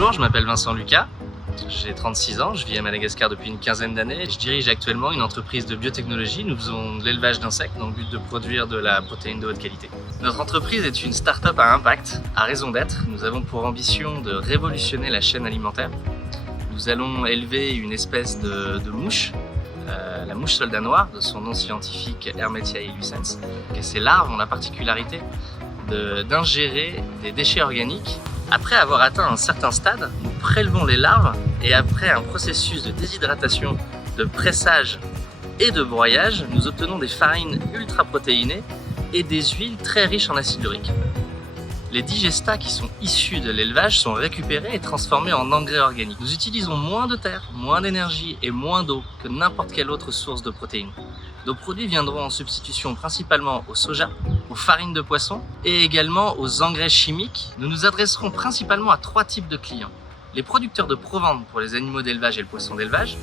Bonjour, je m'appelle Vincent Lucas, j'ai 36 ans, je vis à Madagascar depuis une quinzaine d'années. Je dirige actuellement une entreprise de biotechnologie. Nous faisons de l'élevage d'insectes dans le but de produire de la protéine de haute qualité. Notre entreprise est une start-up à impact, à raison d'être. Nous avons pour ambition de révolutionner la chaîne alimentaire. Nous allons élever une espèce de mouche, la mouche soldat noir, de son nom scientifique Hermetia illucens. Et ces larves ont la particularité d'ingérer des déchets organiques. Après avoir atteint un certain stade, nous prélevons les larves et après un processus de déshydratation, de pressage et de broyage, nous obtenons des farines ultra protéinées et des huiles très riches en acide urique. Les digestats qui sont issus de l'élevage sont récupérés et transformés en engrais organiques. Nous utilisons moins de terre, moins d'énergie et moins d'eau que n'importe quelle autre source de protéines. Nos produits viendront en substitution principalement au soja, aux farines de poisson et également aux engrais chimiques. Nous nous adresserons principalement à 3 types de clients. Les producteurs de provende pour les animaux d'élevage et le poisson d'élevage,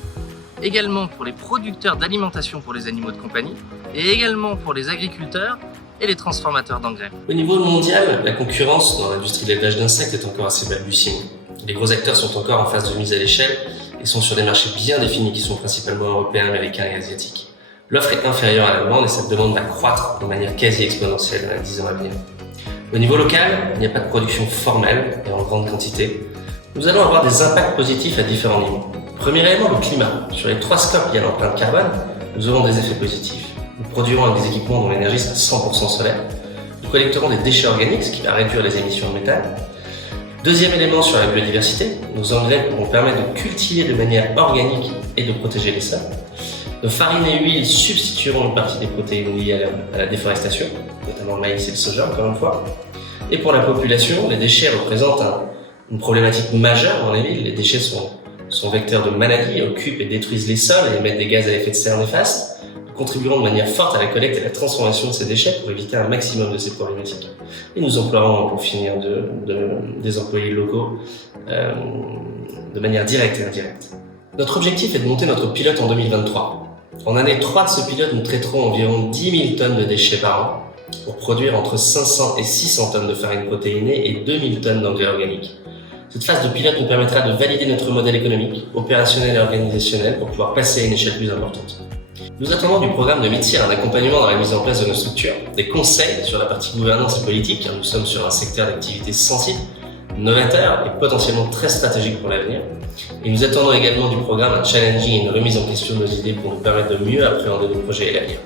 également pour les producteurs d'alimentation pour les animaux de compagnie et également pour les agriculteurs et les transformateurs d'engrais. Au niveau mondial, la concurrence dans l'industrie de l'élevage d'insectes est encore assez balbutiante. Les gros acteurs sont encore en phase de mise à l'échelle et sont sur des marchés bien définis qui sont principalement européens, américains et asiatiques. L'offre est inférieure à la demande et cette demande va croître de manière quasi exponentielle dans les 10 ans à venir. Au niveau local, il n'y a pas de production formelle et en grande quantité. Nous allons avoir des impacts positifs à différents niveaux. Premier élément, le climat. Sur les 3 scopes liés à l'empreinte carbone, nous aurons des effets positifs. Nous produirons avec des équipements dont l'énergie sera 100% solaire. Nous collecterons des déchets organiques, ce qui va réduire les émissions de méthane. Deuxième élément sur la biodiversité, nos engrais vont permettre de cultiver de manière organique et de protéger les sols. Nos farines et huiles substitueront une partie des protéines liées à la déforestation, notamment le maïs et le soja, encore une fois. Et pour la population, les déchets représentent une problématique majeure dans les villes. Les déchets sont vecteurs de maladies, occupent et détruisent les sols et émettent des gaz à effet de serre néfastes. Nous contribuerons de manière forte à la collecte et à la transformation de ces déchets pour éviter un maximum de ces problématiques. Et nous emploierons, pour finir, des employés locaux de manière directe et indirecte. Notre objectif est de monter notre pilote en 2023. En année 3 de ce pilote, nous traiterons environ 10 000 tonnes de déchets par an pour produire entre 500 et 600 tonnes de farine protéinée et 2000 tonnes d'engrais organiques. Cette phase de pilote nous permettra de valider notre modèle économique, opérationnel et organisationnel pour pouvoir passer à une échelle plus importante. Nous attendons du programme de Mitsir un accompagnement dans la mise en place de nos structures, des conseils sur la partie gouvernance et politique, car nous sommes sur un secteur d'activité sensible, novateur et potentiellement très stratégique pour l'avenir. Et nous attendons également du programme un challenging et une remise en question de nos idées pour nous permettre de mieux appréhender nos projets et l'avenir.